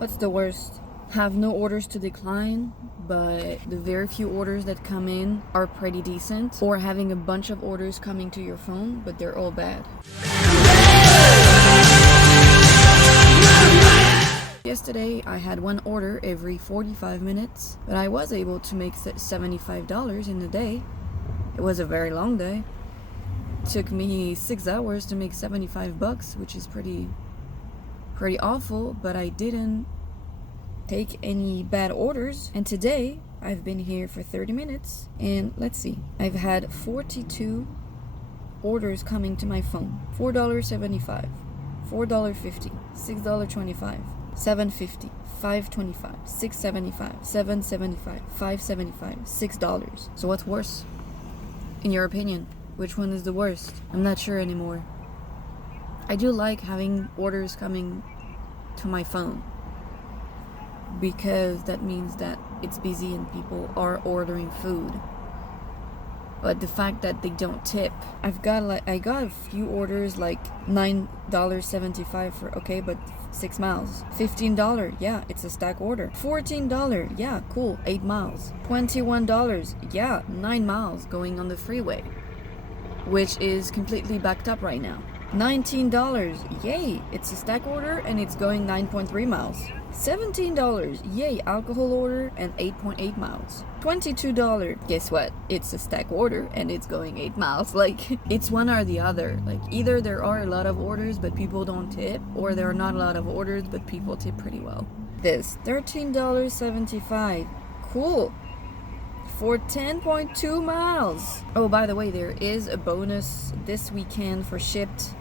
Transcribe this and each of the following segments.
What's the worst? Have no orders to decline, but the very few orders that come in are pretty decent, or having a bunch of orders coming to your phone, but they're all bad. Yesterday, I had one order every 45 minutes, but I was able to make $75 in a day. It was a very long day. It took me 6 hours to make $75, which is pretty awful, but I didn't take any bad orders. And today, I've been here for 30 minutes, and let's see. I've had 42 orders coming to my phone. $4.75, $4.50, $6.25, $7.50, $5.25, $6.75, $7.75, $5.75, $6. So what's worse? In your opinion, which one is the worst? I'm not sure anymore. I do like having orders coming to my phone, because that means that it's busy and people are ordering food. But the fact that they don't tip, I got a few orders like $9.75 for, okay, but 6 miles. $15, yeah, it's a stack order. $14, yeah, cool, 8 miles. $21, yeah, 9 miles going on the freeway, which is completely backed up right now. $19, yay, it's a stack order and it's going 9.3 miles. $17, yay, alcohol order and 8.8 miles. $22, guess what? It's a stack order and it's going 8 miles. Like, it's one or the other. Like, either there are a lot of orders but people don't tip, or there are not a lot of orders but people tip pretty well. This, $13.75, cool, for 10.2 miles. Oh, by the way, there is a bonus this weekend for shipped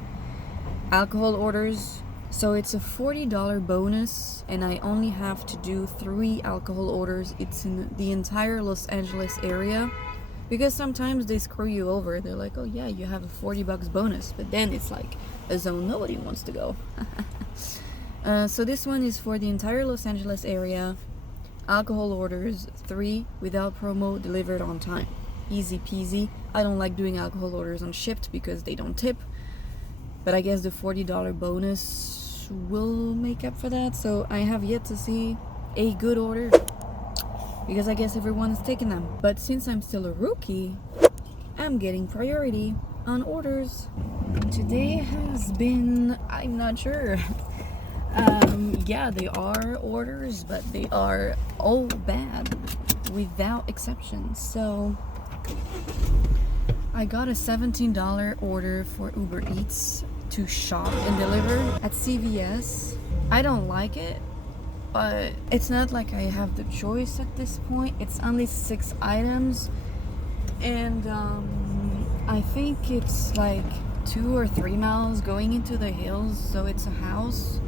alcohol orders. So it's a $40 bonus, and I only have to do 3 alcohol orders. It's in the entire Los Angeles area, because sometimes they screw you over. They're like, oh yeah, you have a $40 bonus, but then it's like a zone nobody wants to go. So this one is for the entire Los Angeles area. Alcohol orders, 3 without promo, delivered on time. Easy peasy. I don't like doing alcohol orders on shipped because they don't tip, but I guess the $40 bonus will make up for that. So I have yet to see a good order, because I guess everyone is taking them. But since I'm still a rookie, I'm getting priority on orders. Today has been, I'm not sure. Yeah, they are orders, but they are all bad without exception. So I got a $17 order for Uber Eats to shop and deliver at CVS. I don't like it, but it's not like I have the choice at this point. It's only 6 items, and I think it's like 2 or 3 miles going into the hills, so it's a house.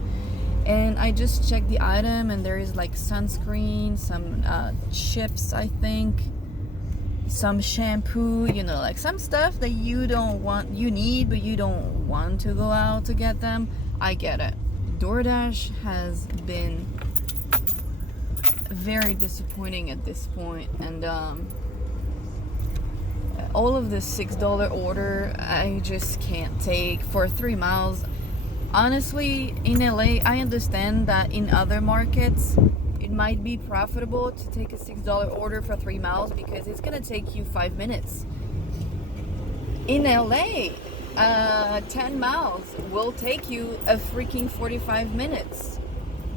And I just checked the item, and there is like sunscreen, some chips, I think, some shampoo, you know, like some stuff that you need, but you don't want to go out to get them. I get it. Doordash has been very disappointing at this point, and all of the $6 order I just can't take for 3 miles. Honestly, in LA, I understand that in other markets it might be profitable to take a $6 order for 3 miles, because it's gonna take you 5 minutes. In LA, 10 miles will take you a freaking 45 minutes,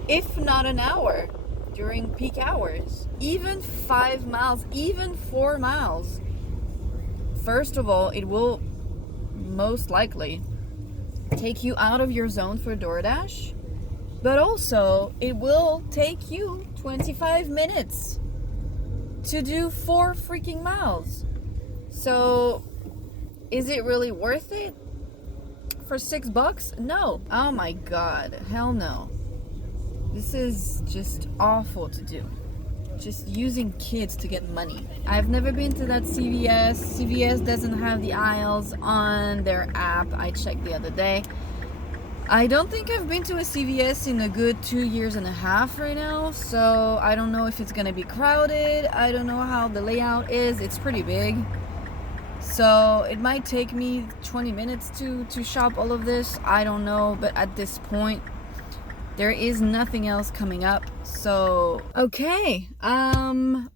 if not an hour, during peak hours. Even 5 miles, even 4 miles. First of all, it will most likely take you out of your zone for DoorDash, but also it will take you 25 minutes to do 4 freaking miles. So is it really worth it for $6? No. Oh my god, hell no. This is just awful to do. Just using kids to get money. I've never been to that CVS. CVS doesn't have the aisles on their app. I checked the other day. I don't think I've been to a CVS in a good 2.5 years right now, so I don't know if it's gonna be crowded. I don't know how the layout is. It's pretty big, so it might take me 20 minutes to shop all of this. I don't know, but at this point There is nothing else coming up. So, okay.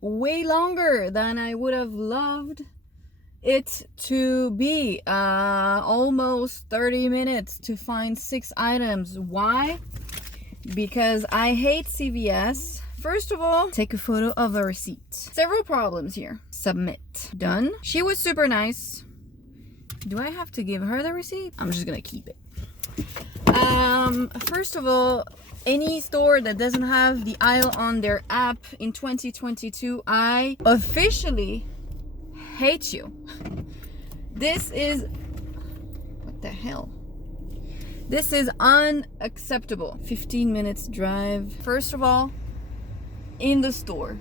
Way longer than I would have loved it to be. Almost 30 minutes to find 6 items. Why? Because I hate CVS. First of all, take a photo of the receipt. Several problems here. Submit. Done. She was super nice. Do I have to give her the receipt? I'm just gonna keep it. First of all, any store that doesn't have the aisle on their app in 2022, I officially hate you. This is, what the hell? This is unacceptable. 15 minutes drive. First of all, in the store,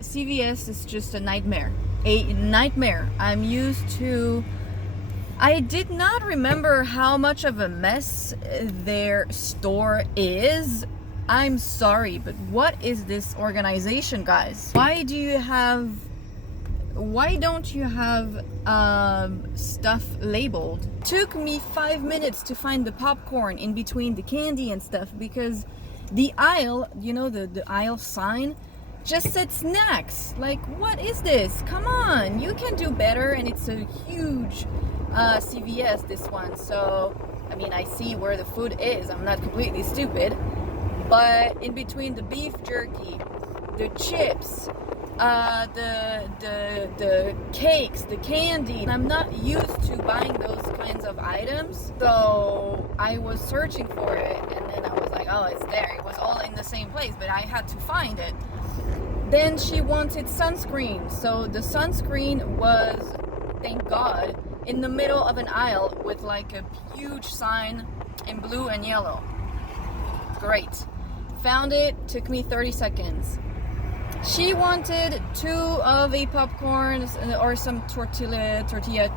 CVS is just a nightmare. A nightmare. I'm used to... I did not remember how much of a mess their store is. I'm sorry, but what is this organization, guys? Why don't you have stuff labeled? Took me 5 minutes to find the popcorn in between the candy and stuff, because the aisle, you know, the aisle sign just said snacks. Like, what is this? Come on, you can do better. And it's a huge CVS, this one. So, I mean, I see where the food is. I'm not completely stupid. But in between the beef jerky, the chips, the cakes, the candy, I'm not used to buying those kinds of items. So I was searching for it, and then I was like, oh, it's there. It was all in the same place, but I had to find it. Then she wanted sunscreen. So the sunscreen was, thank God, in the middle of an aisle with like a huge sign in blue and yellow. Great. Found it, took me 30 seconds. She wanted 2 of a popcorn or some tortilla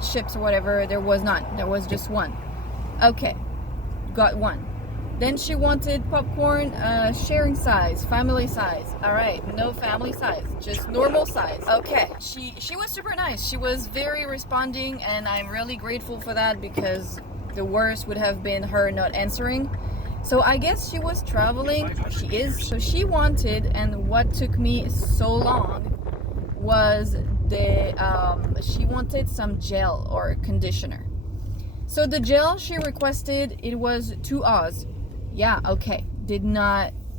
chips or whatever. There was none. There was just 1. Okay, got 1. Then she wanted popcorn sharing size, family size. All right, no family size, just normal size. Okay, she was super nice. She was very responding, and I'm really grateful for that, because the worst would have been her not answering. So I guess she was traveling, or she is. So she wanted, and what took me so long was she wanted some gel or conditioner. So the gel she requested, it was 2 Oz. Yeah, okay.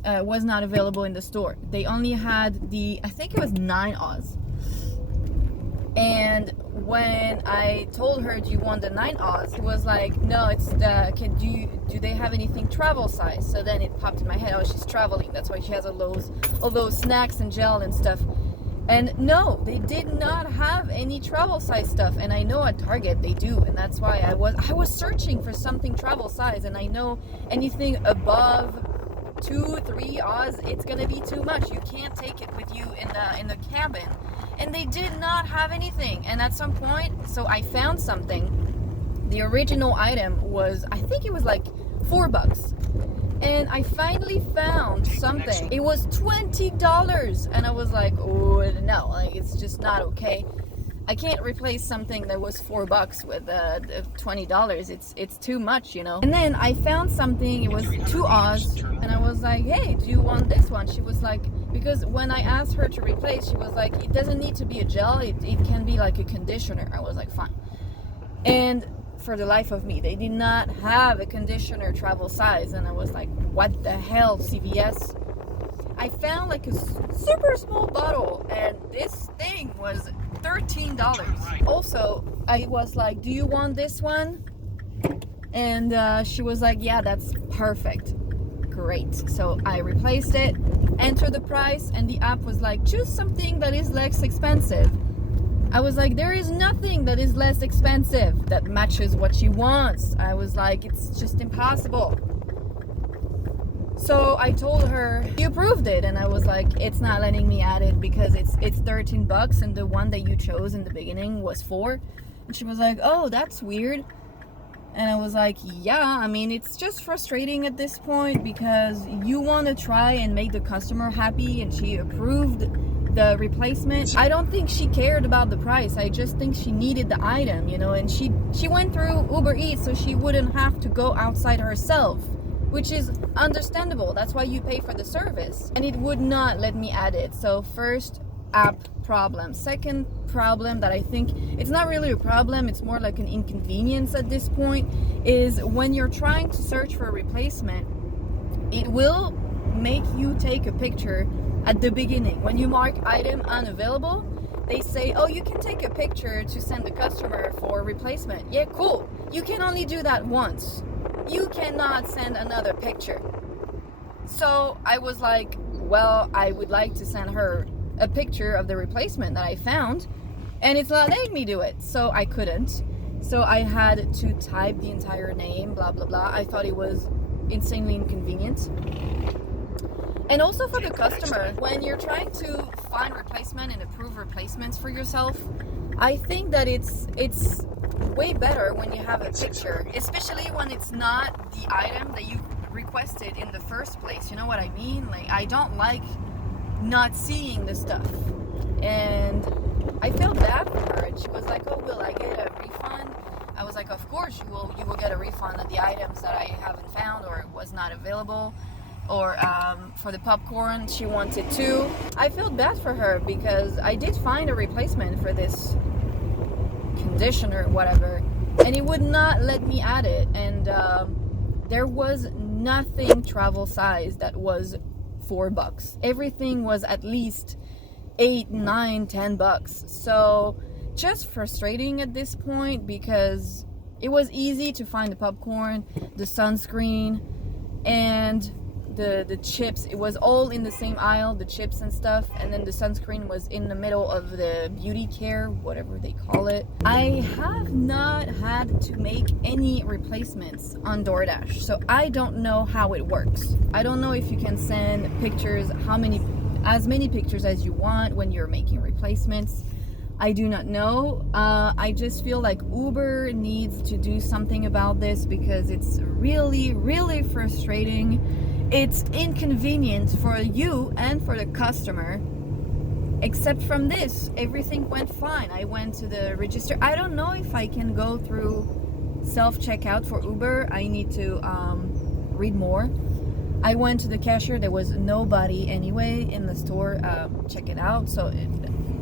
Was not available in the store. They only had I think it was 9 Oz. And when I told her, do you want the 9 Oz? It was like, no, it's do they have anything travel size? So then it popped in my head, oh, she's traveling. That's why she has all those snacks and gel and stuff. And no, they did not have any travel size stuff. And I know at Target they do, and that's why I was searching for something travel size. And I know anything above 2-3 Oz, it's gonna be too much. You can't take it with you in the cabin. And they did not have anything. And at some point, so I found something. The original item was, I think it was like $4. And I finally found something. It was $20, and I was like, oh no, like, it's just not okay. I can't replace something that was $4 with $20. It's too much, you know. And then I found something. It was 2 Oz, and I was like, hey, do you want this one? She was like, because when I asked her to replace, she was like, it doesn't need to be a gel. It can be like a conditioner. I was like, fine. And for the life of me, they did not have a conditioner travel size, and I was like, what the hell, CVS? I found like a super small bottle, and this thing was $13. Also, I was like, do you want this one? And she was like, yeah, that's perfect. Great. So I replaced it, entered the price, and the app was like, choose something that is less expensive. I was like, there is nothing that is less expensive that matches what she wants. I was like, it's just impossible. So I told her, you approved it, and I was like, it's not letting me add it because it's $13, and the one that you chose in the beginning was $4. And she was like, oh, that's weird. And I was like, yeah, I mean, it's just frustrating at this point, because you want to try and make the customer happy, and she approved the replacement. I don't think she cared about the price. I just think she needed the item, you know, and she went through Uber Eats so she wouldn't have to go outside herself, which is understandable. That's why you pay for the service. And it would not let me add it. So first, app problem. Second problem that I think it's not really a problem, it's more like an inconvenience at this point, is when you're trying to search for a replacement, it will make you take a picture at the beginning. When you mark item unavailable, they say, oh, you can take a picture to send the customer for replacement. Yeah, cool. You can only do that once. You cannot send another picture. So I was like, well, I would like to send her a picture of the replacement that I found, and it's not letting me do it. So I couldn't. So I had to type the entire name, blah, blah, blah. I thought it was insanely inconvenient. And also for the customer, when you're trying to find replacement and approve replacements for yourself, I think that it's way better when you have a picture, especially when it's not the item that you requested in the first place. You know what I mean? Like, I don't like not seeing the stuff. And I felt bad for her, and she was like, oh, will I get a refund? I was like, of course you will get a refund of the items that I haven't found or was not available. Or for the popcorn, she wanted two. I felt bad for her because I did find a replacement for this conditioner, whatever, and it would not let me add it. And there was nothing travel size that was $4. Everything was at least $8, $9, $10. So just frustrating at this point, because it was easy to find the popcorn, the sunscreen, and the chips. It was all in the same aisle, the chips and stuff, and then the sunscreen was in the middle of the beauty care, whatever they call it. I have not had to make any replacements on DoorDash, so I don't know how it works. I don't know if you can send pictures, as many pictures as you want when you're making replacements. I do not know. I just feel like Uber needs to do something about this, because it's really, really frustrating. It's inconvenient for you and for the customer. Except from this, everything went fine. I went to the register. I don't know if I can go through self-checkout for Uber. I need to read more. I went to the cashier. There was nobody anyway in the store. Check it out. So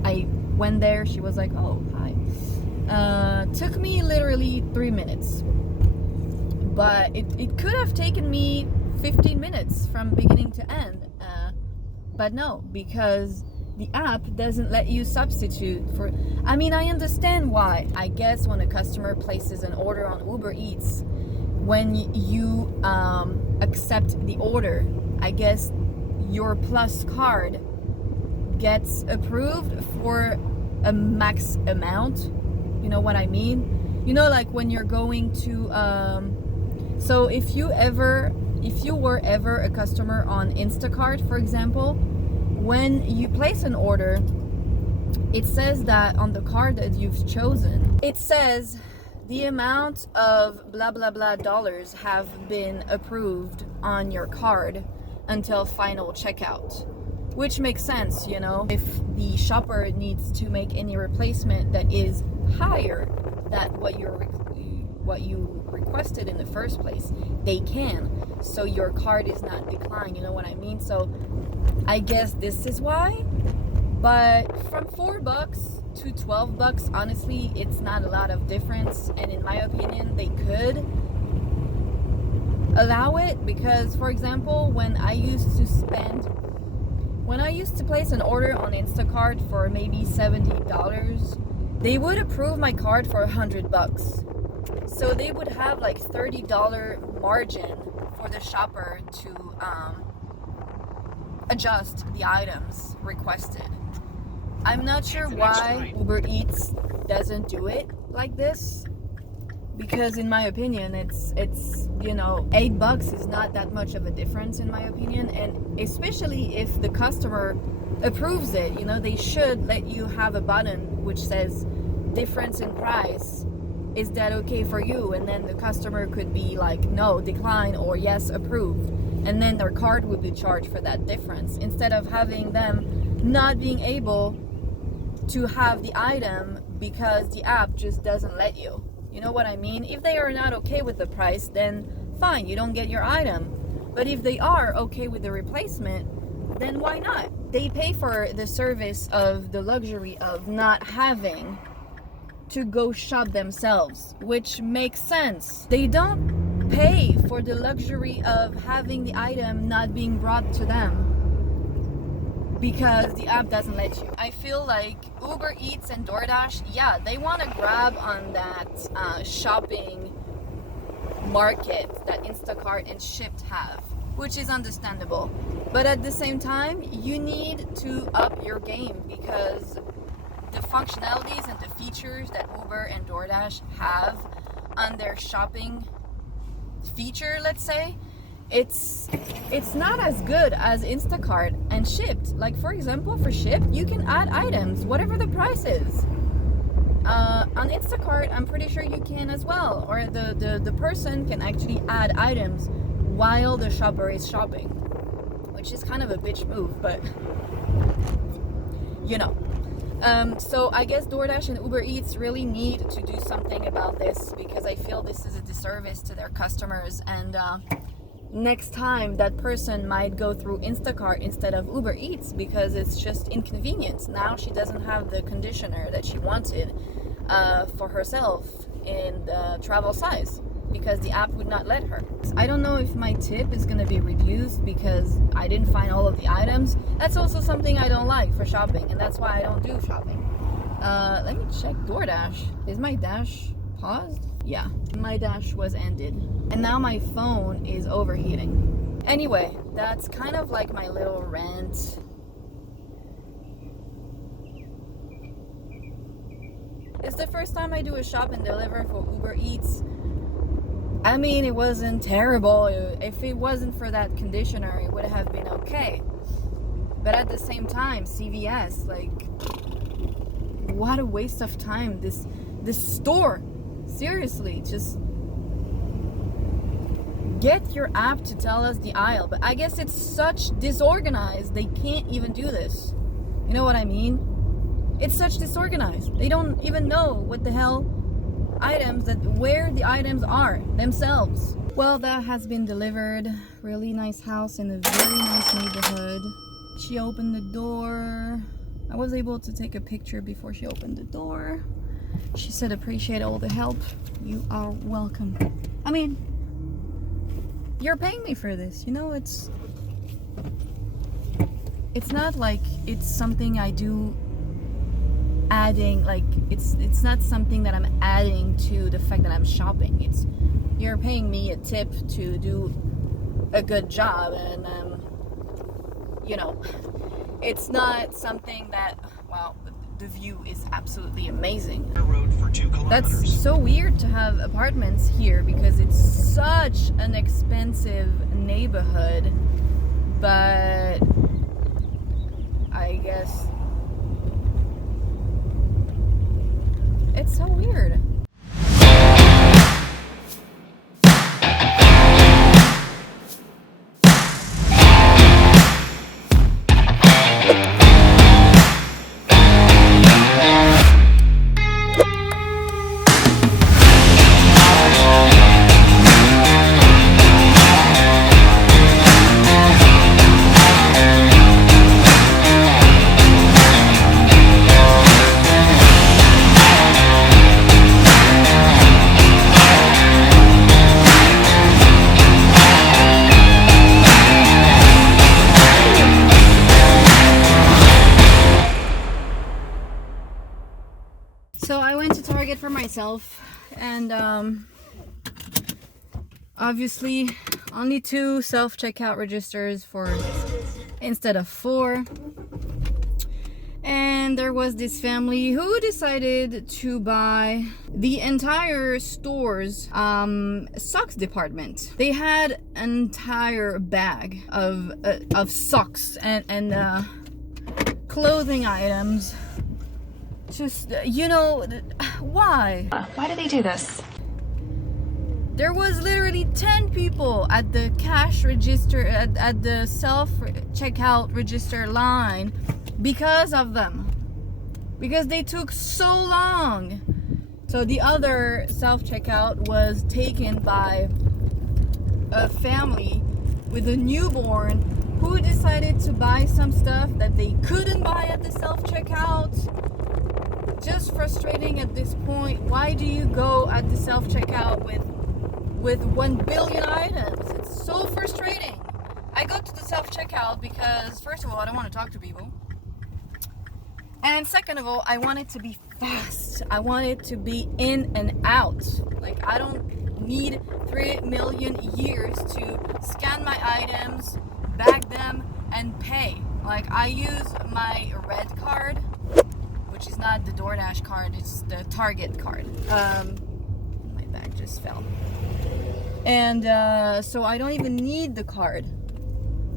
I went there. She was like, oh, hi. Took me literally 3 minutes. But it could have taken me 15 minutes from beginning to end. But no, because the app doesn't let you substitute for... I mean, I understand why. I guess when a customer places an order on Uber Eats, when you accept the order, I guess your Plus card gets approved for a max amount. You know what I mean? You know, like when you're going to... so if you were ever a customer on Instacart, for example, when you place an order, it says that on the card that you've chosen, it says the amount of blah blah blah dollars have been approved on your card until final checkout. Which makes sense, you know, if the shopper needs to make any replacement that is higher than what you requested in the first place, they can. So your card is not declined, you know what I mean? So I guess this is why. But from $4 to $12, honestly, it's not a lot of difference. And in my opinion, they could allow it, because, for example, when I used to place an order on Instacart for maybe $70, they would approve my card for $100. So they would have like $30 margin for the shopper to adjust the items requested. I'm not sure why Uber Eats doesn't do it like this, because in my opinion, it's you know, $8 is not that much of a difference in my opinion, and especially if the customer approves it, you know, they should let you have a button which says difference in price. Is that okay for you? And then the customer could be like, no, decline, or yes, approved. And then their card would be charged for that difference, instead of having them not being able to have the item because the app just doesn't let you. You know what I mean? If they are not okay with the price, then fine, you don't get your item. But if they are okay with the replacement, then why not? They pay for the service of the luxury of not having to go shop themselves, which makes sense. They don't pay for the luxury of having the item not being brought to them because the app doesn't let you. I feel like Uber Eats and DoorDash, yeah, they want to grab on that shopping market that Instacart and Shipt have, which is understandable. But at the same time, you need to up your game because the functionalities and the features that Uber and DoorDash have on their shopping feature, let's say, it's not as good as Instacart and Shipt. Like, for example, for Shipt, you can add items, whatever the price is. On Instacart, I'm pretty sure you can as well. Or the person can actually add items while the shopper is shopping, which is kind of a bitch move, but you know. So I guess DoorDash and Uber Eats really need to do something about this because I feel this is a disservice to their customers, and next time that person might go through Instacart instead of Uber Eats because it's just inconvenient. Now she doesn't have the conditioner that she wanted for herself in the travel size because the app would not let her. I don't know if my tip is going to be reduced because I didn't find all of the items. That's also something I don't like for shopping, and that's why I don't do shopping. Let me check DoorDash. Is my dash paused? Yeah, my dash was ended. And now my phone is overheating. Anyway, that's kind of like my little rant. It's the first time I do a shop and deliver for Uber Eats. I mean, it wasn't terrible. If it wasn't for that conditioner, it would have been okay. But at the same time, CVS, like, what a waste of time. This store, seriously, just get your app to tell us the aisle. But I guess it's such disorganized, they can't even do this. You know what I mean? It's such disorganized. They don't even know what the hell items, where the items are themselves. Well, that has been delivered. Really nice house in a very nice neighborhood. She opened the door. I was able to take a picture before she opened the door. She said, appreciate all the help. You are welcome. I mean, you're paying me for this, you know. It's not like it's something I do adding, like it's not something that I'm adding to the fact that I'm shopping. It's, you're paying me a tip to do a good job, and you know, it's not something that, well, the view is absolutely amazing. That's so weird to have apartments here because it's such an expensive neighborhood, but I guess it's so weird. So I went to Target for myself, and obviously only 2 self-checkout registers for instead of 4. And there was this family who decided to buy the entire store's socks department. They had an entire bag of socks and clothing items. Just, you know, why? Why do they do this? There was literally 10 people at the cash register, at the self-checkout register line because of them. Because they took so long. So the other self-checkout was taken by a family with a newborn who decided to buy some stuff that they couldn't buy at the self-checkout. Just frustrating at this point. Why do you go at the self-checkout with 1 billion items? It's so frustrating. I go to the self-checkout because, first of all, I don't want to talk to people. And second of all, I want it to be fast. I want it to be in and out. Like, I don't need 3 million years to scan my items, bag them, and pay. Like, I use my red card, which is not the Doordash card, it's the Target card. My bag just fell. And so I don't even need the card.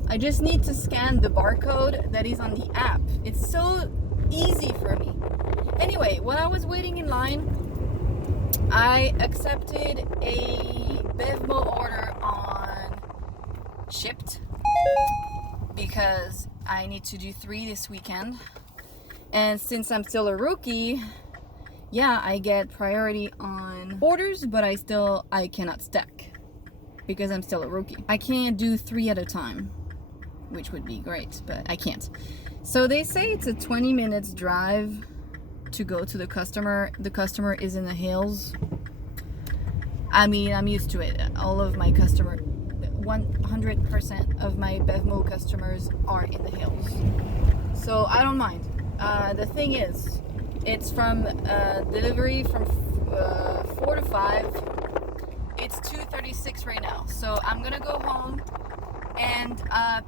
I just need to scan the barcode that is on the app. It's so easy for me. Anyway, when I was waiting in line, I accepted a Bevmo order on Shipped because I need to do 3 this weekend. And since I'm still a rookie, yeah, I get priority on orders, but I cannot stack because I'm still a rookie. I can't do 3 at a time, which would be great, but I can't. So they say it's a 20 minutes drive to go to the customer. The customer is in the hills. I mean, I'm used to it. All of my 100% of my Bevmo customers are in the hills. So I don't mind. The thing is, it's from delivery from 4 to 5. It's 2:36 right now. So I'm gonna go home and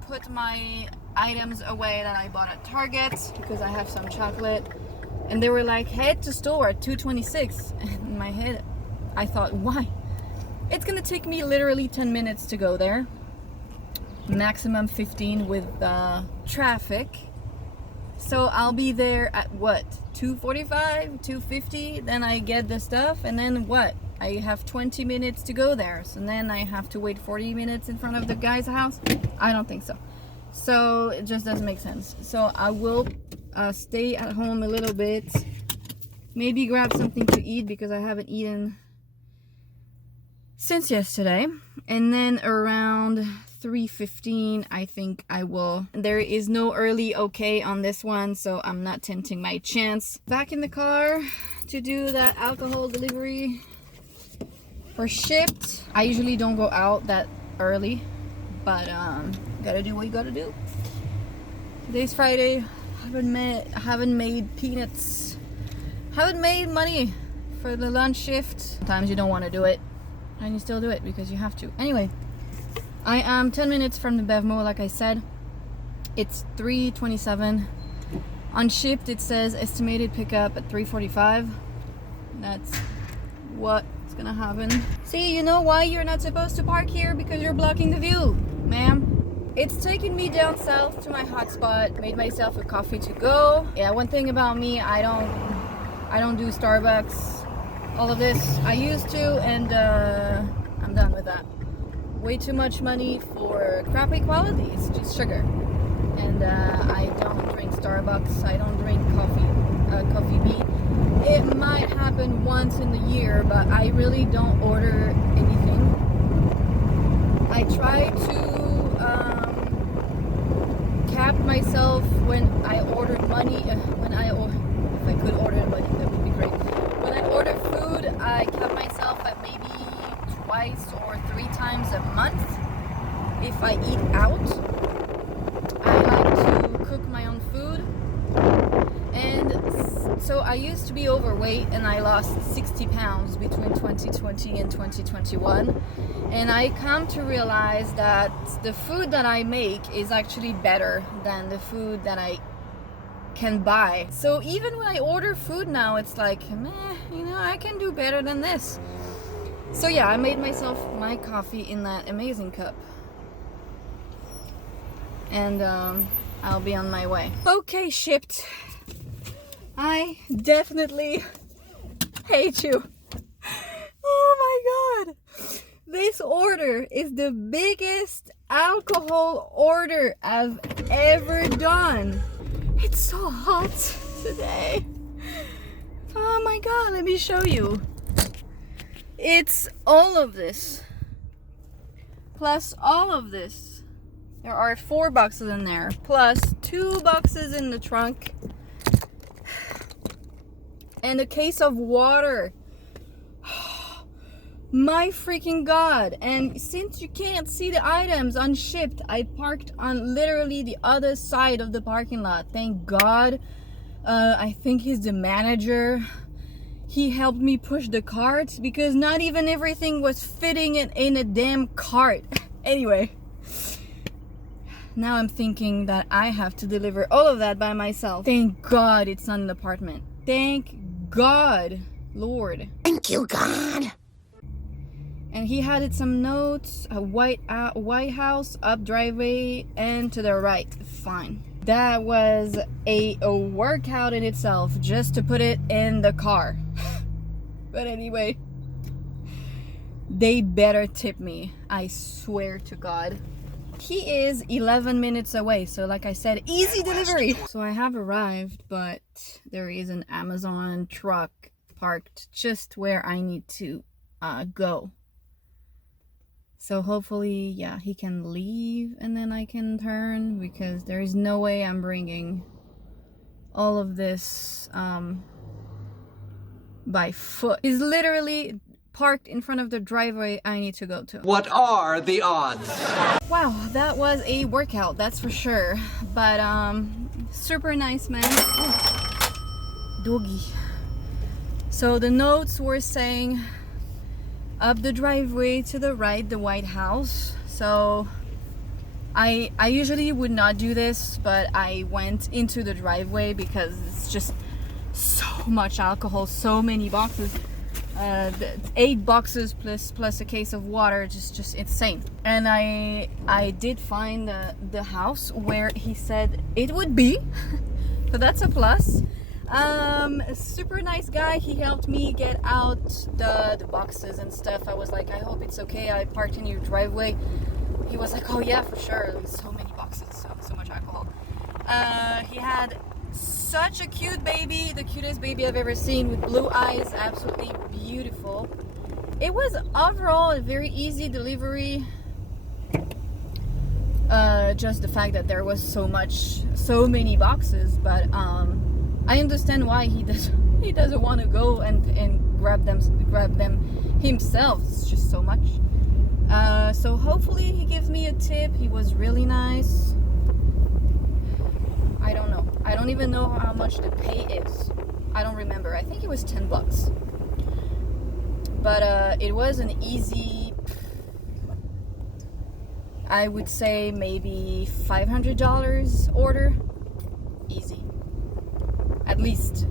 put my items away that I bought at Target because I have some chocolate. And they were like, head to store at 2:26. And in my head, I thought, why? It's gonna take me literally 10 minutes to go there. Maximum 15 with traffic. So I'll be there at what? 2:45, 2:50, then I get the stuff, and then what? I have 20 minutes to go there. So then I have to wait 40 minutes in front of the guy's house? I don't think so. So it just doesn't make sense. So I will stay at home a little bit. Maybe grab something to eat because I haven't eaten since yesterday. And then around 3:15, I think I will. There is no early okay on this one, so I'm not tempting my chance. Back in the car to do that alcohol delivery for Shipped. I usually don't go out that early, but gotta do what you gotta do. Today's Friday. Haven't made peanuts. Haven't made money for the lunch shift. Sometimes you don't want to do it, and you still do it because you have to. Anyway, I am 10 minutes from the Bevmo, like I said. It's 3:27. On Shipped, it says estimated pickup at 3:45. That's what's gonna happen. See, you know why you're not supposed to park here? Because you're blocking the view, ma'am. It's taken me down south to my hotspot, made myself a coffee to go. Yeah, one thing about me, I don't do Starbucks, all of this. I used to, and I'm done with that. Way too much money for crappy quality. It's just sugar. And I don't drink Starbucks. I don't drink coffee bean. It might happen once in the year, but I really don't order anything. I try to cap myself when I order money. If I could order money, that would be great. When I order food, I cap myself at maybe twice or 3 times a month. If I eat out, I like to cook my own food. And so I used to be overweight, and I lost 60 pounds between 2020 and 2021. And I come to realize that the food that I make is actually better than the food that I can buy. So even when I order food now, it's like, meh, I can do better than this. So yeah, I made myself my coffee in that amazing cup. And I'll be on my way. Okay, Shipped. I definitely hate you. Oh my god. This order is the biggest alcohol order I've ever done. It's so hot today. Oh my god, let me show you. It's all of this. Plus all of this. There are 4 boxes in there, plus 2 boxes in the trunk, and a case of water. My freaking god. And since you can't see the items unshipped, I parked on literally the other side of the parking lot. Thank god. I think he's the manager. He helped me push the cart because not even everything was fitting in a damn cart. Anyway, now I'm thinking that I have to deliver all of that by myself. Thank god it's not an apartment. Thank god, Lord. Thank you, God. And he added some notes: a white house, up driveway, and to the right. Fine. That was a workout in itself just to put it in the car. But anyway, they better tip me, I swear to god. He is 11 minutes away, so like I said, easy delivery. So I have arrived, but there is an Amazon truck parked just where I need to go. So hopefully, yeah, he can leave and then I can turn, because there is no way I'm bringing all of this by foot. He's literally parked in front of the driveway I need to go to. What are the odds? Wow, that was a workout, that's for sure. But super nice man. Oh, doggy. So the notes were saying up the driveway to the right, the White House. So I usually would not do this, but I went into the driveway because it's just so much alcohol, so many boxes. 8 boxes plus a case of water, just insane. And I did find the house where he said it would be. So that's a plus. A super nice guy. He helped me get out the boxes and stuff. I was like, I hope it's okay, I parked in your driveway. He was like, oh yeah, for sure. So many boxes, so much alcohol. He had such a cute baby, the cutest baby I've ever seen, with blue eyes, absolutely beautiful. It was overall a very easy delivery. Just the fact that there was so many boxes, but I understand why he doesn't want to go and grab them himself. It's just so much. So hopefully he gives me a tip. He was really nice. I don't know. I don't even know how much the pay is. I don't remember. I think it was $10. But it was an easy, I would say maybe $500 order. Easy. At least.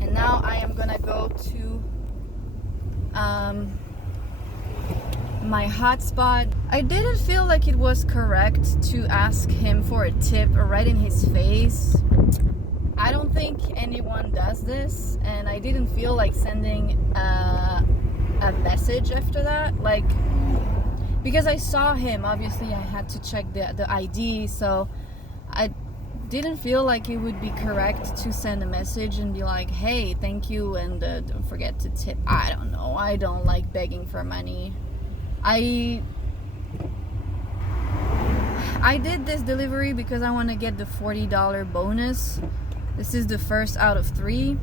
And now I am gonna go to my hotspot. I didn't feel like it was correct to ask him for a tip right in his face. I don't think anyone does this, and I didn't feel like sending a message after that, like, because I saw him. Obviously I had to check the ID, so I didn't feel like it would be correct to send a message and be like, hey, thank you, and don't forget to tip. I don't know, I don't like begging for money. I did this delivery because I want to get the $40 bonus. This is the first out of 3.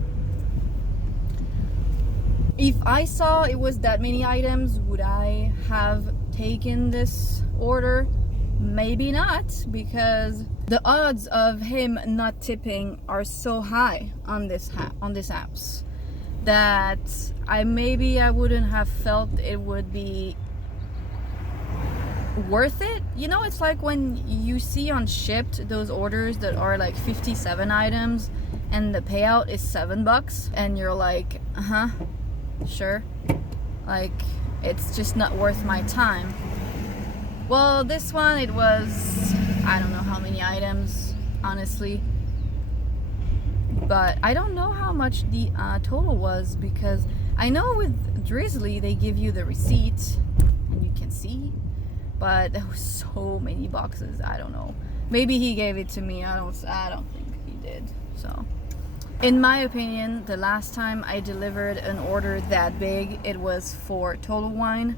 If I saw it was that many items, would I have taken this order? Maybe not, because the odds of him not tipping are so high on this apps that I wouldn't have felt it would be worth it. You know, it's like when you see on Shipped those orders that are like 57 items and the payout is $7, and you're like, sure, like, it's just not worth my time. Well, this one, it was, I don't know how many items, honestly, but I don't know how much the total was, because I know with Drizzly they give you the receipt and you can see, but there were so many boxes. I don't know, maybe he gave it to me. I don't think he did. So in my opinion, the last time I delivered an order that big, it was for Total Wine,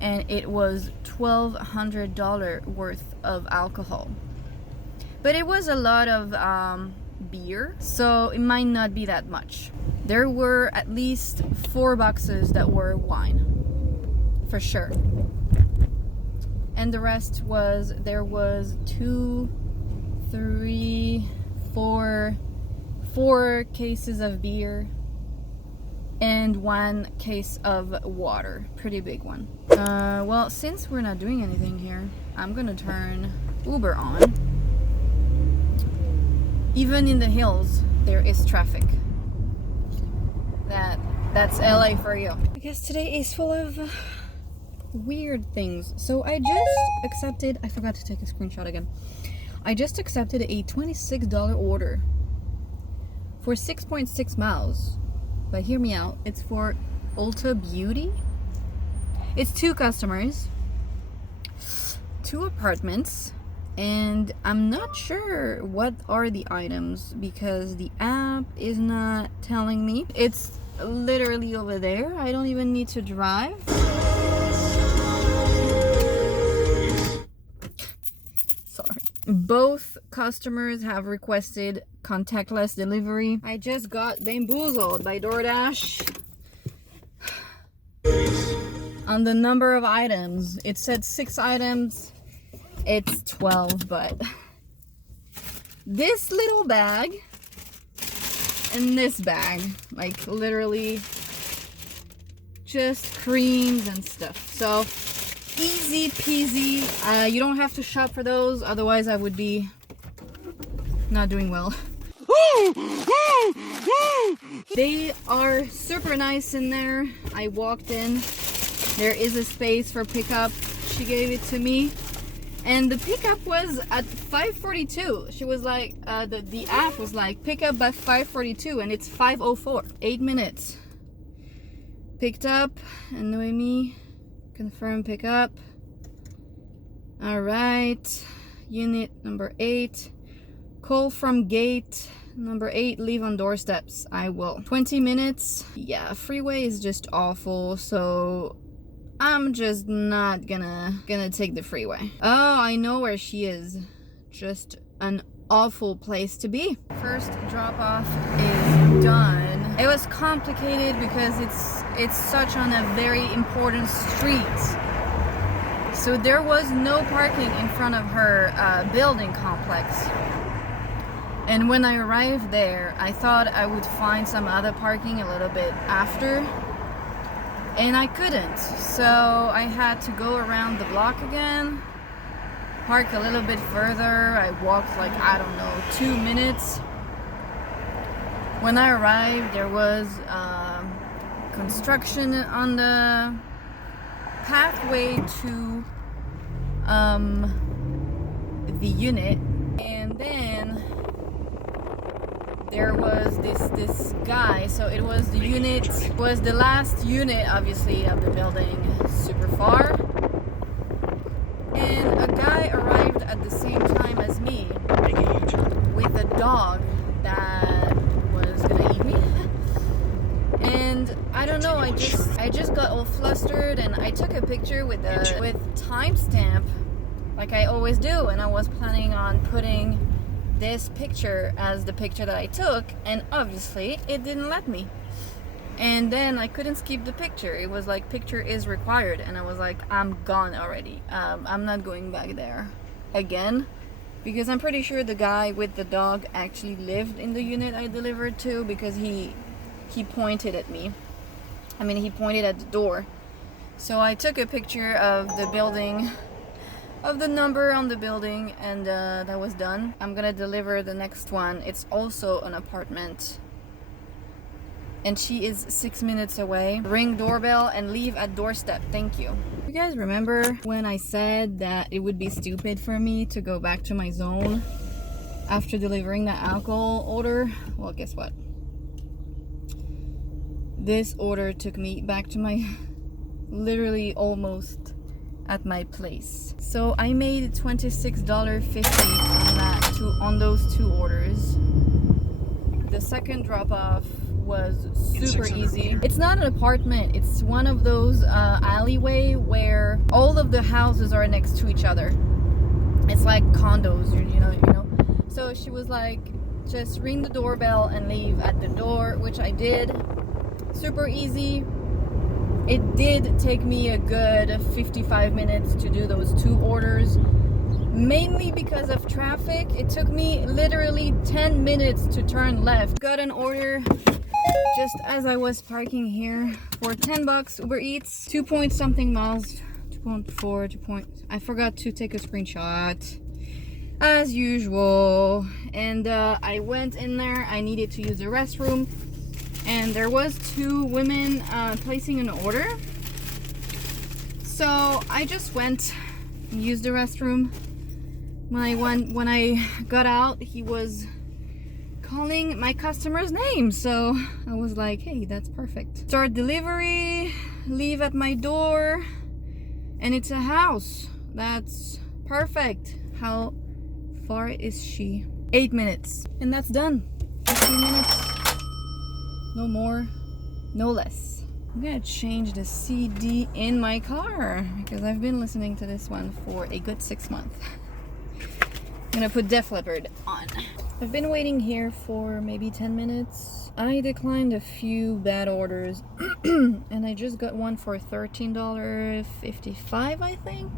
and it was $1,200 worth of alcohol. But it was a lot of beer, so it might not be that much. There were at least 4 boxes that were wine, for sure. And the rest was, there was 2, 3, 4 cases of beer and 1 case of water, pretty big one. Well, since we're not doing anything here, I'm gonna turn Uber on. Even in the hills, there is traffic. That's LA for you. I guess today is full of weird things. So I just accepted, I forgot to take a screenshot again. I just accepted a $26 order for 6.6 miles. But hear me out, it's for Ulta Beauty. It's 2 customers, 2 apartments, and I'm not sure what are the items because the app is not telling me. It's literally over there. I don't even need to drive. Sorry. Both customers have requested contactless delivery. I just got bamboozled by Doordash on the number of items. It said 6 items. It's 12, but this little bag and this bag, like literally just creams and stuff. So easy peasy. You don't have to shop for those, otherwise I would be not doing well. They are super nice in there. I walked in. There is a space for pickup. She gave it to me. And the pickup was at 5:42. She was like, the app was like, pick up by 5:42, and it's 5:04. 8 minutes. Picked up, and Noemi, confirm pickup. All right, unit number 8. Call from gate number 8, leave on doorsteps. I will. 20 minutes. Yeah, freeway is just awful, so I'm just not gonna take the freeway. Oh, I know where she is. Just an awful place to be. First drop off is done. It was complicated because it's such on a very important street. So there was no parking in front of her building complex. And when I arrived there, I thought I would find some other parking a little bit after. And I couldn't, so I had to go around the block again, park a little bit further. I walked like, I don't know, 2 minutes. When I arrived, there was construction on the pathway to the unit, and then there was this guy. So it was the unit, was the last unit obviously of the building, super far, and a guy arrived at the same time as me with a dog that was gonna eat me. And I don't know, I just got all flustered, and I took a picture with timestamp like I always do, and I was planning on putting this picture as the picture that I took, and obviously it didn't let me. And then I couldn't skip the picture. It was like, picture is required, and I was like, I'm gone already. I'm not going back there again, because I'm pretty sure the guy with the dog actually lived in the unit I delivered to, because he pointed at me. I mean, he pointed at the door. So I took a picture of the building, of the number on the building, and that was done. I'm gonna deliver the next one. It's also an apartment, and she is 6 minutes away. Ring doorbell and leave at doorstep. Thank you. You guys remember when I said that it would be stupid for me to go back to my zone after delivering that alcohol order? Well, guess what? This order took me back to my, literally almost at my place. So I made $26.50 on those 2 orders. The second drop off was super easy. It's not an apartment, it's one of those alleyway where all of the houses are next to each other. It's like condos, you know. So she was like, just ring the doorbell and leave at the door, which I did. Super easy. It did take me a good 55 minutes to do those 2 orders, mainly because of traffic. It took me literally 10 minutes to turn left. Got an order just as I was parking here for $10 Uber Eats, 2 point something miles, 2.4, 2 point. I forgot to take a screenshot as usual, and I went in there. I needed to use the restroom, and there was 2 women placing an order, so I just went and used the restroom. When I got out, he was calling my customer's name, so I was like, hey, that's perfect. Start delivery, leave at my door, and it's a house. That's perfect. How far is she? 8 minutes, and that's done. 15 minutes, no more, no less. I'm gonna change the CD in my car because I've been listening to this one for a good 6 months. I'm gonna put Def Leppard on. I've been waiting here for maybe 10 minutes. I declined a few bad orders and I just got one for $13.55, I think,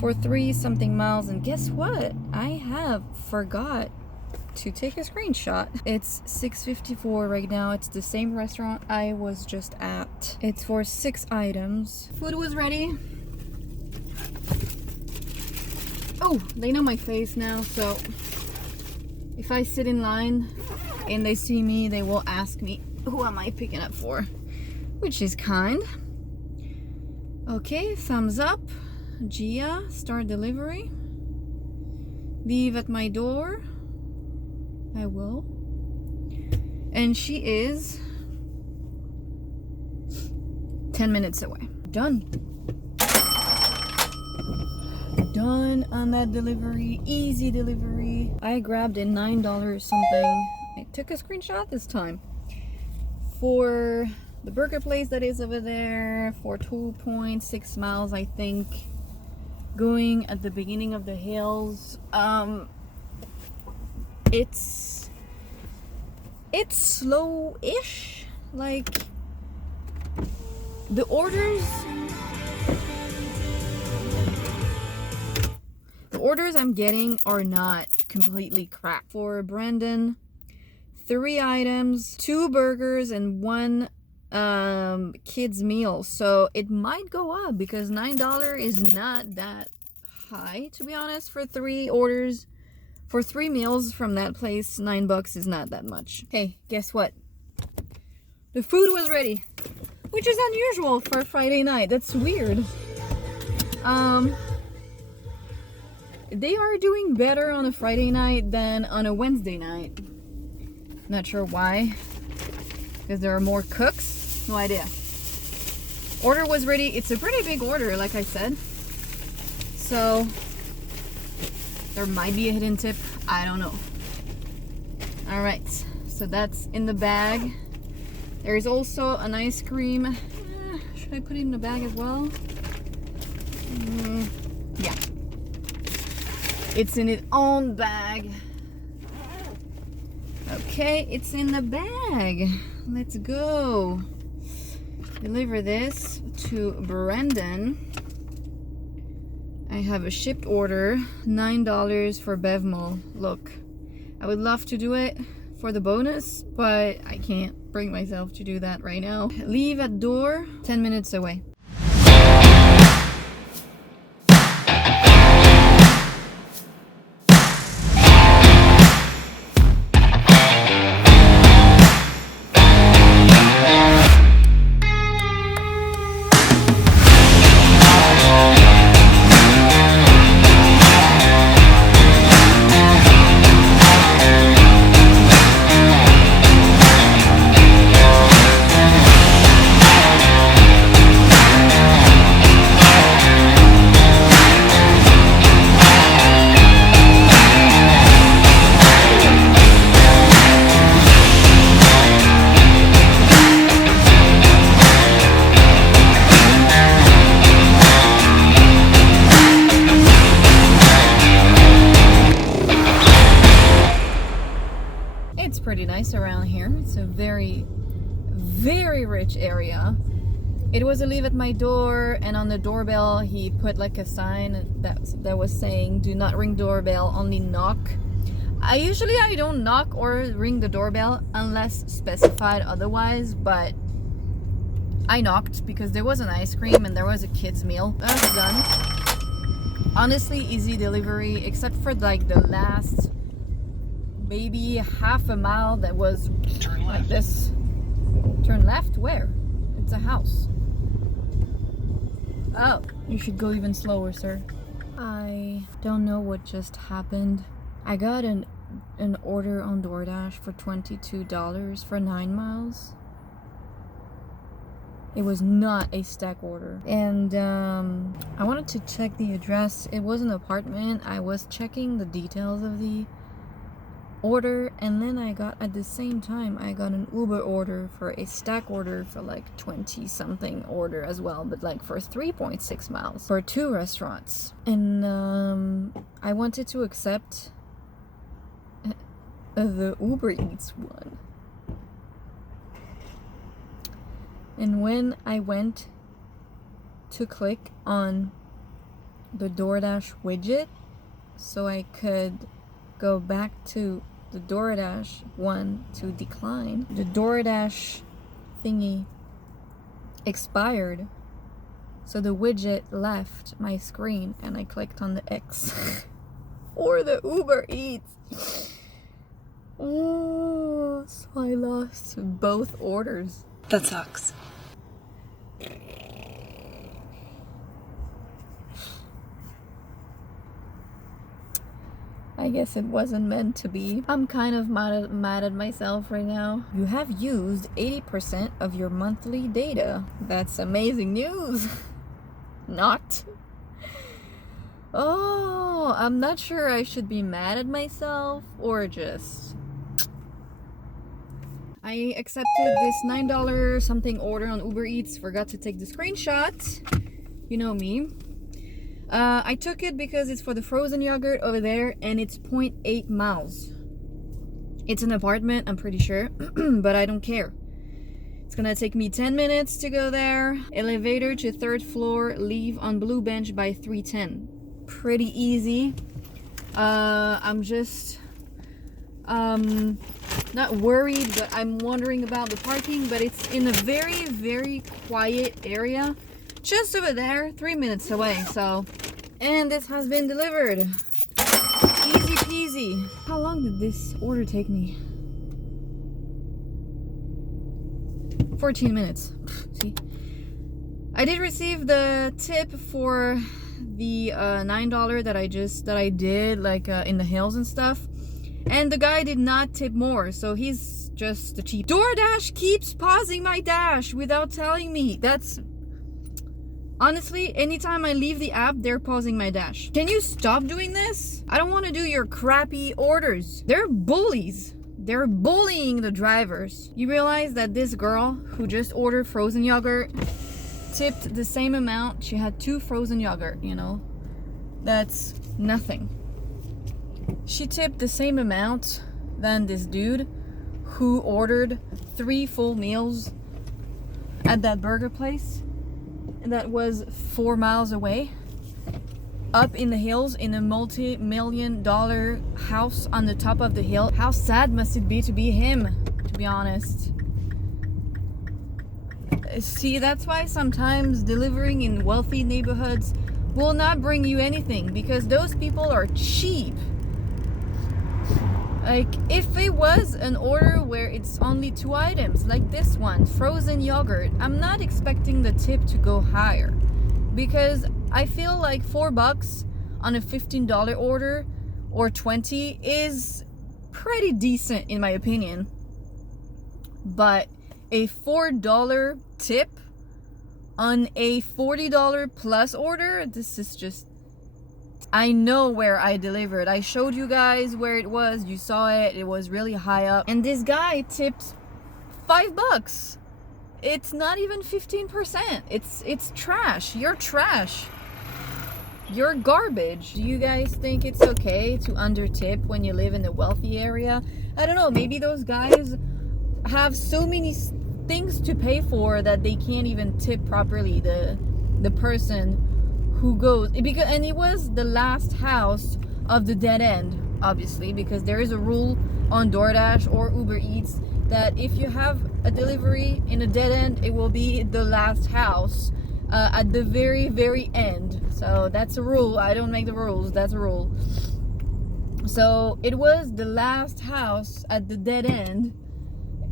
for 3 something miles. And guess what? I have forgot to take a screenshot. It's 6:54 right now. It's the same restaurant I was just at. It's for 6 items. Food was ready. Oh, they know my face now, so if I sit in line and they see me, they will ask me, who am I picking up for? Which is kind. Okay, thumbs up. Gia, start delivery. Leave at my door. I will. And she is 10 minutes away. Done. Done on that delivery. Easy delivery. I grabbed a $9 something. I took a screenshot this time for the burger place that is over there for 2.6 miles, I think, going at the beginning of the hills. It's slow-ish. Like, the orders I'm getting are not completely crap. For Brendan, 3 items, 2 burgers, and 1 kids meal. So it might go up because $9 is not that high, to be honest. For 3 orders, for 3 meals from that place, $9 is not that much. Hey, guess what? The food was ready, which is unusual for a Friday night. That's weird. They are doing better on a Friday night than on a Wednesday night. Not sure why. Because there are more cooks? No idea. Order was ready. It's a pretty big order, like I said. So, there might be a hidden tip. I don't know. Alright, so that's in the bag. There is also an ice cream. Should I put it in the bag as well? Yeah. It's in its own bag. Okay, it's in the bag. Let's go. Deliver this to Brendan. I have a shipped order, $9 for Bevmo. Look, I would love to do it for the bonus, but I can't bring myself to do that right now. Leave at door, 10 minutes away. pretty nice around here. It's a very, very rich area. It was a leave at my door, and on the doorbell he put like a sign that was saying, "Do not ring doorbell, only knock." I don't knock or ring the doorbell unless specified otherwise, but I knocked because there was an ice cream and there was a kid's meal. That's done. Honestly, easy delivery, except for like the last maybe half a mile that was like this. Turn left? Where? It's a house. Oh, you should go even slower, sir. I don't know what just happened. I got an order on Doordash for $22 for 9 miles. It was not a stack order. And I wanted to check the address. It was an apartment. I was checking the details of the order, and then at the same time I got an Uber order for a stack order for like 20 something order as well, but like for 3.6 miles for 2 restaurants. And I wanted to accept the Uber Eats one. And when I went to click on the DoorDash widget so I could go back to the DoorDash one to decline, the DoorDash thingy expired. So the widget left my screen and I clicked on the X or the Uber Eats. Oh, so I lost both orders. That sucks. I guess it wasn't meant to be. I'm kind of mad at myself right now. You have used 80% of your monthly data. That's amazing news. Not. Oh, I'm not sure I should be mad at myself or just... I accepted this $9 something order on Uber Eats. Forgot to take the screenshot. You know me. I took it because it's for the frozen yogurt over there, and it's 0.8 miles. It's an apartment, I'm pretty sure, but I don't care. It's gonna take me 10 minutes to go there. Elevator to 3rd floor, leave on blue bench by 3:10. Pretty easy. I'm just not worried, but I'm wondering about the parking, but it's in a very, very quiet area. Just over there, 3 minutes away, so. And this has been delivered. Easy peasy. How long did this order take me? 14 minutes. See? I did receive the tip for the $9 that I did like in the hills and stuff. And the guy did not tip more, so he's just a cheap. DoorDash keeps pausing my dash without telling me. That's... Honestly, anytime I leave the app, they're pausing my dash. Can you stop doing this? I don't want to do your crappy orders. They're bullies. They're bullying the drivers. You realize that this girl who just ordered frozen yogurt tipped the same amount. She had 2 frozen yogurt, you know? That's nothing. She tipped the same amount than this dude who ordered 3 full meals at that burger place that was 4 miles away, up in the hills, in a multi-million-dollar house on the top of the hill. How sad must it be to be him, to be honest? See, that's why sometimes delivering in wealthy neighborhoods will not bring you anything, because those people are cheap. Like, if it was an order where it's only 2 items, like this one, frozen yogurt, I'm not expecting the tip to go higher. Because I feel like $4 on a $15 order, or 20, is pretty decent in my opinion. But a $4 tip on a $40 plus order, this is just... I know where I delivered. I showed you guys where it was. You saw it. It was really high up. And this guy tipped $5. It's not even 15%. It's trash. You're trash. You're garbage. Do you guys think it's okay to undertip when you live in a wealthy area? I don't know, maybe those guys have so many things to pay for that they can't even tip properly the person who goes, because, and it was the last house of the dead end, obviously, because there is a rule on Doordash or Uber Eats that if you have a delivery in a dead end, it will be the last house at the very end. So that's a rule. I don't make the rules, that's a rule. So it was the last house at the dead end,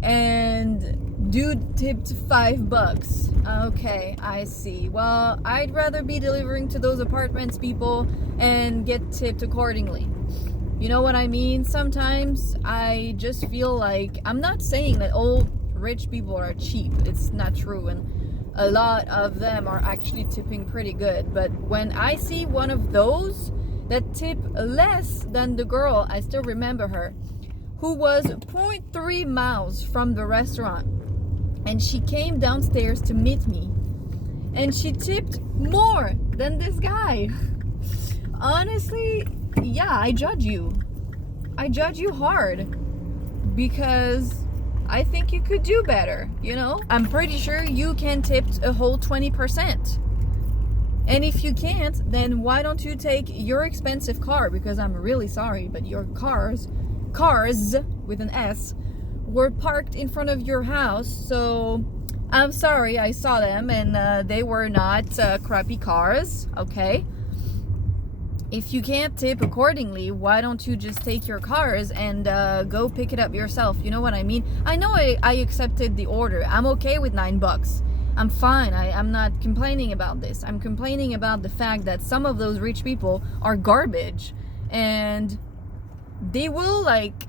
and dude tipped $5. Okay, I see. Well, I'd rather be delivering to those apartments, people, and get tipped accordingly. You know what I mean? Sometimes I just feel like, I'm not saying that all rich people are cheap. It's not true, and a lot of them are actually tipping pretty good. But when I see one of those that tip less than the girl, I still remember her, who was 0.3 miles from the restaurant, and she came downstairs to meet me, and she tipped more than this guy. Honestly, yeah, I judge you. I judge you hard, because I think you could do better, you know? I'm pretty sure you can tip a whole 20%. And if you can't, then why don't you take your expensive car? Because I'm really sorry, but your cars with an S were parked in front of your house. So I'm sorry, I saw them, and they were not crappy cars, okay? If you can't tip accordingly, why don't you just take your cars and go pick it up yourself? You know what I mean? I know I accepted the order. I'm okay with $9. I'm fine. I'm not complaining about this. I'm complaining about the fact that some of those rich people are garbage, and they will like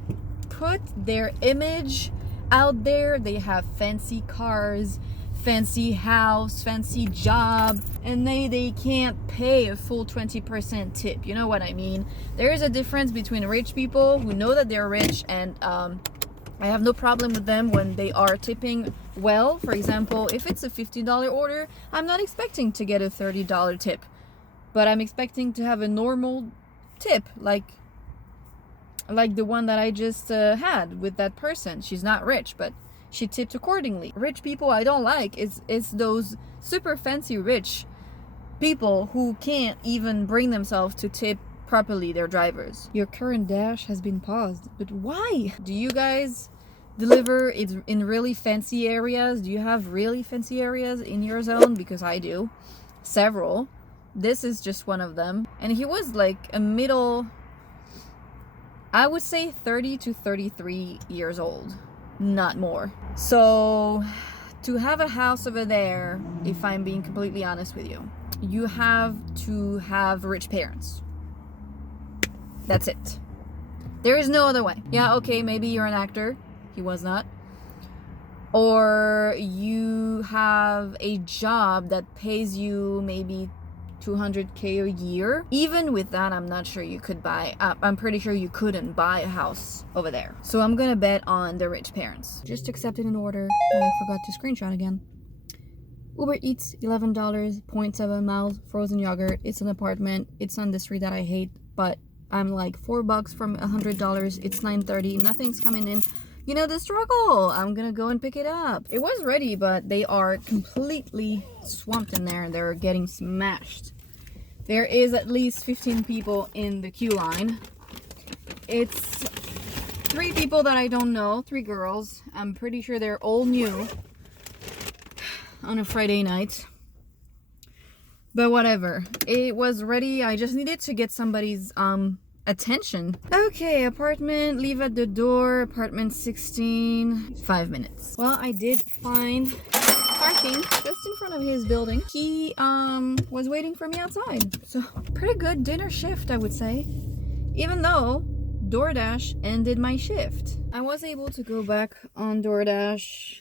put their image out there. They have fancy cars, fancy house, fancy job, and they can't pay a full 20% tip. You know what I mean? There is a difference between rich people who know that they're rich, and I have no problem with them when they are tipping well. For example, if it's a $50 order, I'm not expecting to get a $30 tip, but I'm expecting to have a normal tip, like the one that I just had with that person. She's not rich, but she tipped accordingly. Rich people I don't like is those super fancy rich people who can't even bring themselves to tip properly their drivers. Your current dash has been paused, but why? Do you guys deliver it in really fancy areas? Do you have really fancy areas in your zone? Because I do. Several. This is just one of them. And he was like a middle, I would say 30 to 33 years old, not more. So to have a house over there, if I'm being completely honest with you, you have to have rich parents. That's it. There is no other way. Yeah, okay, maybe you're an actor. He was not. Or you have a job that pays you maybe $200K a year. Even with that, I'm not sure you could buy, I'm pretty sure you couldn't buy a house over there. So I'm gonna bet on the rich parents. Just accepted an order that I forgot to screenshot again. Uber Eats, $11, 0.7 miles, frozen yogurt. It's an apartment. It's on the street that I hate, but I'm like $4 from $100. It's 9:30. Nothing's coming in. You know the struggle. I'm gonna go and pick it up. It was ready, but they are completely swamped in there, and they're getting smashed. There is at least 15 people in the queue line. It's 3 people that I don't know, 3 girls. I'm pretty sure they're all new on a Friday night. But whatever. It was ready. I just needed to get somebody's attention. Okay, apartment, leave at the door, apartment 16, 5 minutes. Well, I did find parking just in front of his building. He was waiting for me outside. So pretty good dinner shift, I would say. Even though DoorDash ended my shift. I was able to go back on DoorDash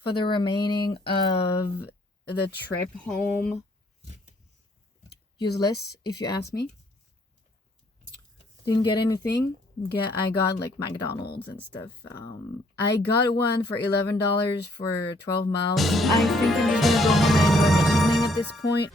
for the remaining of the trip home. Useless, if you ask me. Didn't get anything. I got like McDonald's and stuff. I got one for $11 for 12 miles. I think I'm just gonna go home and enjoy my evening at this point.